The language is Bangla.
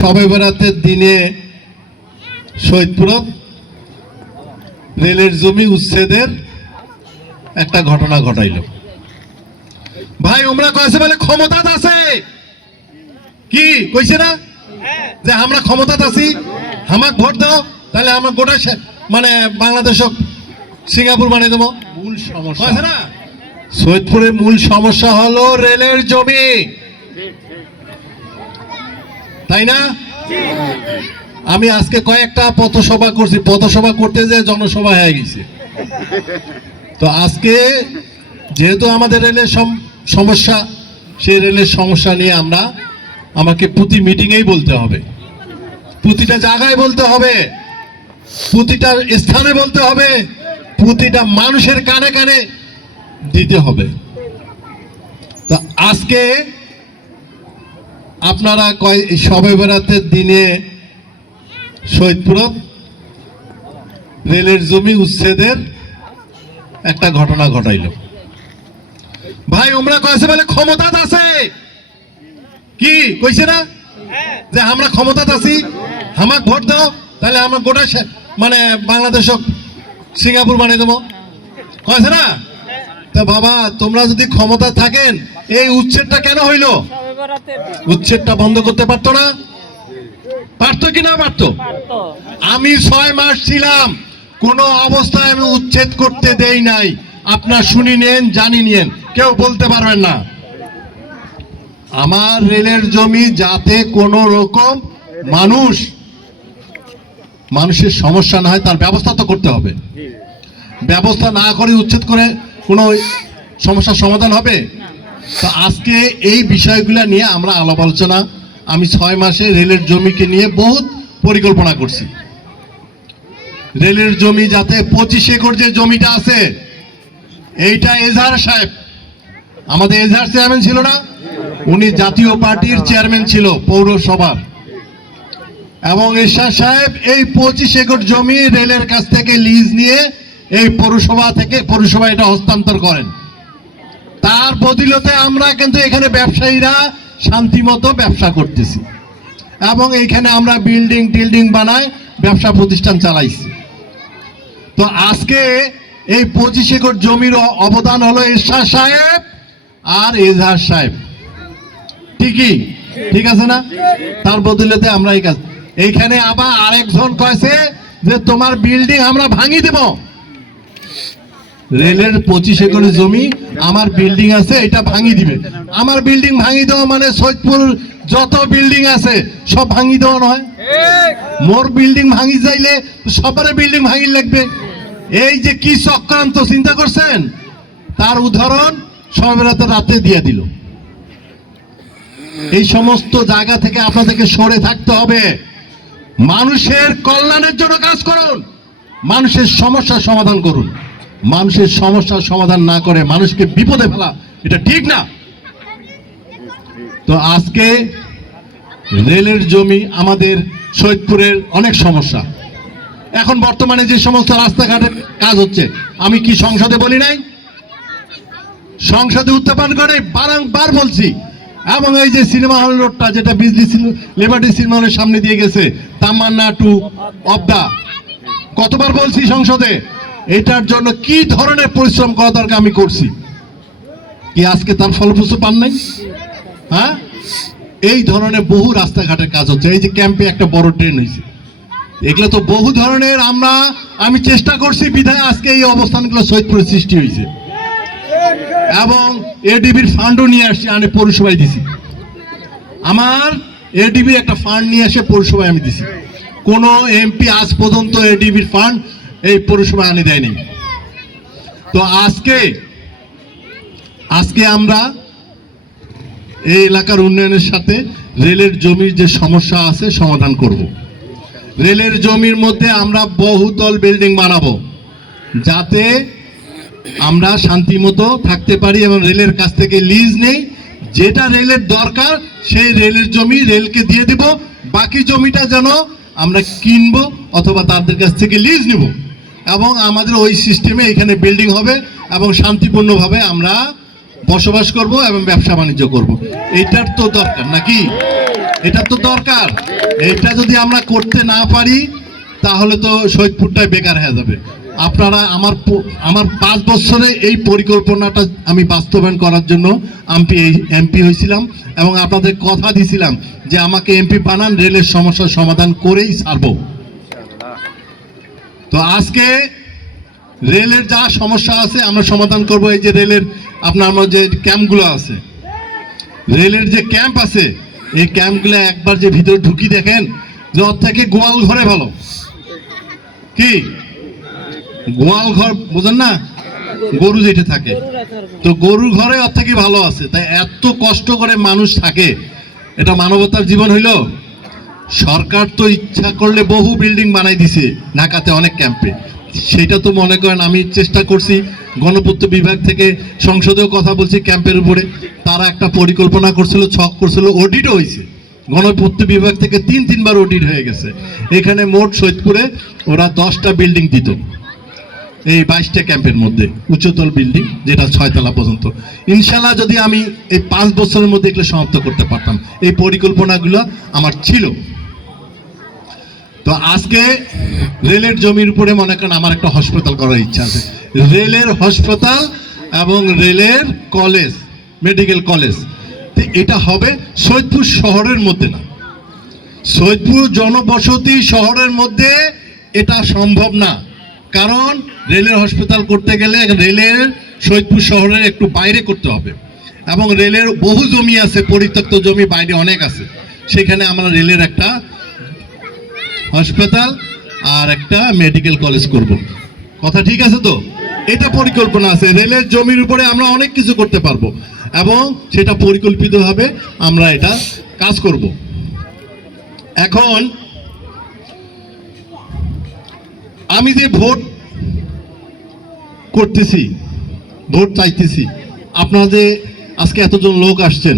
শবে বরাতের দিনে সৈয়দপুর রেলের জমি উচ্ছেদের একটা ঘটনা ঘটাইল। ভাই ওমরা কয়েছে বলে ক্ষমতা আছে, কি কইছে না যে আমরা ক্ষমতা আছি, আমাকে ভোট দাও, তাহলে আমরা গোটা মানে বাংলাদেশ সিঙ্গাপুর বানিয়ে দেবো। মূল সমস্যা আছে না, সৈয়দপুরের মূল সমস্যা হলো রেলের জমি, তাই না? আমি আজকে কয়েকটা পথসভা করছি, পথসভা করতে যে জনসভা হয়ে গেছে। তো আজকে যেহেতু আমাদের রেলের সমস্যা, সেই রেলের সমস্যা নিয়ে আমাকে প্রতি মিটিংয়েই বলতে হবে, প্রতিটা জায়গায় বলতে হবে, প্রতিটা স্থানে বলতে হবে, প্রতিটা মানুষের কানে কানে দিতে হবে। তো আজকে আপনারা শবে বরাতের দিনে সৈয়দপুর রেলের জমি উচ্ছেদের একটা ঘটনা ঘটাইল। ভাই ওমরা কয়েছে বলে ক্ষমতা আছে, কি কইছে না যে আমরা ক্ষমতা আছি, আমাকে ভোট দাও, তাহলে আমরা গোটা মানে বাংলাদেশ সিঙ্গাপুর বানিয়ে দেবো, কয়েছে না? তা বাবা তোমরা যদি ক্ষমতা থাকেন এই উচ্ছেদটা কেন হইল? উচ্ছেদটা বন্ধ করতে পারতো না? পারতো কি না পারতো? আমি 6 মাস ছিলাম, কোন অবস্থায় আমি উচ্ছেদ করতে দেই নাই। আপনার শুনি নেন, জানি নেন, কেউ বলতে পারবেন না। আমার রেলের জমি যাতে কোন রকম মানুষের সমস্যা না হয় তার ব্যবস্থা তো করতে হবে। ব্যবস্থা না করে উচ্ছেদ করে কোনো সমস্যার সমাধান হবে? তো আজকে এই বিষয়গুলো নিয়ে আমরা আলাপ আলোচনা, আমি 6 মাসে রেলের জমিকে নিয়ে বহুত পরিকল্পনা করছি। রেলের জমি যাতে 25 একর যে জমিটা আছে, এইটা এজাহার সাহেব, আমাদের এজাহার চেয়ারম্যান ছিল না, উনি জাতীয় পার্টির চেয়ারম্যান ছিল পৌরসভার, এবং এরশাদ সাহেব এই 25 একর জমি রেলের কাছ থেকে লিজ নিয়ে এই পৌরসভা এটা হস্তান্তর করেন। তার বদৌলতে আমরা কিন্তু এখানে ব্যবসায়ীরা শান্তিমতো ব্যবসা করতেছি, এবং এইখানে আমরা বিল্ডিং বানাই ব্যবসা প্রতিষ্ঠান চালাইছি। তো আজকে এই 25 একর জমির অবদান হলো এরশাদ সাহেব আর এজাহার সাহেব, ঠিকই ঠিক আছে না? তার বদৌলতে আমরা এই কাজ, এইখানে আবার আরেকজন কয়েছে যে তোমার বিল্ডিং আমরা ভাঙি দেব। রেলের 25 একর জমি আমার বিল্ডিং আছে, এটা ভাঙি দিবে। আমার বিল্ডিং ভাঙি দেওয়া মানে সৈয়দপুর যত বিল্ডিং আছে সব ভাঙি দেওয়া নয়। মোর বিল্ডিং ভাঙি যাইলে সবার বিল্ডিং ভাঙি লাগবে। এই যে কি চক্রান্ত চিন্তা করছেন, তার উদাহরণ শবে বরাতের রাতে দিয়ে দিল। এই সমস্ত জায়গা থেকে আপনাদেরকে সরে থাকতে হবে। মানুষের কল্যাণের জন্য কাজ করুন, মানুষের সমস্যার সমাধান করুন। মানুষের সমস্যার সমাধান না করে মানুষকে বিপদে ফেলা এটা ঠিক না। তো আজকে রেলের জমি আমাদের সৈয়দপুরের অনেক সমস্যা। এখন বর্তমানে যে সমস্ত রাস্তাঘাটের কাজ হচ্ছে, আমি কি সংসদে বলি নাই? সংসদে উত্থাপন করে বারংবার বলছি। এবং এই যে সিনেমা হল রোডটা, যেটা বিজলি লিবার্টি সিনেমা হলের সামনে দিয়ে গেছে, তামান্না টু অবদা, কতবার বলছি সংসদে, এটার জন্য কি ধরনের পরিশ্রম করা দরকার আমি করছি, কি আজকে তার ফলপ্রসূ পান নাই? হ্যাঁ, এই ধরনের বহু রাস্তাঘাটের কাজ হচ্ছে। এই যে ক্যাম্পে একটা বড় ট্রেন হয়েছে, এগুলো তো বহু ধরনের আমি চেষ্টা করছি, বিধায় আজকে এই অবস্থানগুলো সৈয়দপুরের সৃষ্টি হয়েছে। এবং এডিবির ফান্ডও নিয়ে আসছি, আমি পৌরসভায় দিছি। আমার এডিবির একটা ফান্ড নিয়ে এসে পৌরসভায় আমি দিছি। কোন এমপি আজ পর্যন্ত এডিবির ফান্ড এই পৌরসভায় আনি দেয়নি। তো আজকে আমরা এই এলাকার উন্নয়নের সাথে রেলের জমির যে সমস্যা আছে সমাধান করব। রেলের জমির মধ্যে আমরা বহুতল বিল্ডিং বানাবো, যাতে আমরা শান্তিমতো থাকতে পারি এবং রেলের কাছ থেকে লিজ নেই। যেটা রেলের দরকার সেই রেলের জমি রেলকে দিয়ে দিব, বাকি জমিটা যেন আমরা কিনবো অথবা তাদের কাছ থেকে লিজ নিব, এবং আমাদের ওই সিস্টেমে এখানে বিল্ডিং হবে এবং শান্তিপূর্ণভাবে আমরা বসবাস করব এবং ব্যবসা বাণিজ্য করব। এইটার তো দরকার নাকি? এটা তো দরকার। এটা যদি আমরা করতে না পারি তাহলে তো শহীদপুরটাই বেকার হয়ে যাবে। আপনারা আমার 5 বছরে এই পরিকল্পনাটা আমি বাস্তবায়ন করার জন্য এমপি হয়েছিলাম এবং আপনাদের কথা দিয়েছিলাম যে আমাকে এমপি বানান, রেলের সমস্যার সমাধান করেই ছাড়বো। তো আজকে রেলের যা সমস্যা আছে আমরা সমাধান করব। এই যে রেলের আপনার যে ক্যাম্পগুলো আছে, রেলের যে ক্যাম্প আছে, এই ক্যাম্পগুলো একবার যে ভিতরে ঢুকি দেখেন যে ওর থেকে গোয়াল ঘরে ভালো। কি গোয়াল ঘর বোঝেন না, গরু যেটা থাকে, তো গরুর ঘরে ওর থেকে ভালো আছে। তাই এত কষ্ট করে মানুষ থাকে, এটা মানবতার জীবন হইল? সরকার তো ইচ্ছা করলে বহু বিল্ডিং বানাই দিছে ঢাকাতে অনেক ক্যাম্পে। সেটা তো মনে করেন আমি চেষ্টা করছি, গণপূর্ত বিভাগ থেকে সংসদেও কথা বলছি ক্যাম্পের উপরে। তারা একটা পরিকল্পনা করছিল, ছক করছিল, অডিটও হয়েছে। গণপূর্ত বিভাগ থেকে 3-3বার অডিট হয়ে গেছে। এখানে মোট শহীদপুরে ওরা 10টা বিল্ডিং দিত এই 22টা ক্যাম্পের মধ্যে, উচ্চতল বিল্ডিং, যেটা 6 তলা পর্যন্ত। ইনশাল্লাহ যদি আমি এই 5 বছরের মধ্যে এগুলো সমাপ্ত করতে পারতাম, এই পরিকল্পনাগুলো আমার ছিল। তো আজকে রেলের জমির উপরে মনে করেন আমার একটা হাসপাতাল করার ইচ্ছা আছে। রেলের হাসপাতাল এবং রেলের কলেজ, মেডিকেল কলেজ, এটা হবে সৈয়দপুর শহরের মধ্যে না। সৈয়দপুর জনবসতি শহরের মধ্যে এটা সম্ভব না, কারণ রেলের হাসপাতাল করতে গেলে রেলের সৈয়দপুর শহরের একটু বাইরে করতে হবে এবং রেলের বহু জমি আছে, পরিত্যক্ত জমি বাইরে অনেক আছে। সেখানে আমরা রেলের একটা হাসপাতাল আর একটা মেডিকেল কলেজ করব। কথা ঠিক আছে তো? এটা পরিকল্পনা আছে। রেলের জমির উপরে আমরা অনেক কিছু করতে পারবো এবং সেটা পরিকল্পিতভাবে আমরা এটা কাজ করব। এখন আমি যে ভোট করতেছি, ভোট চাইতেছি, আপনারা যে আজকে এতজন লোক আসছেন,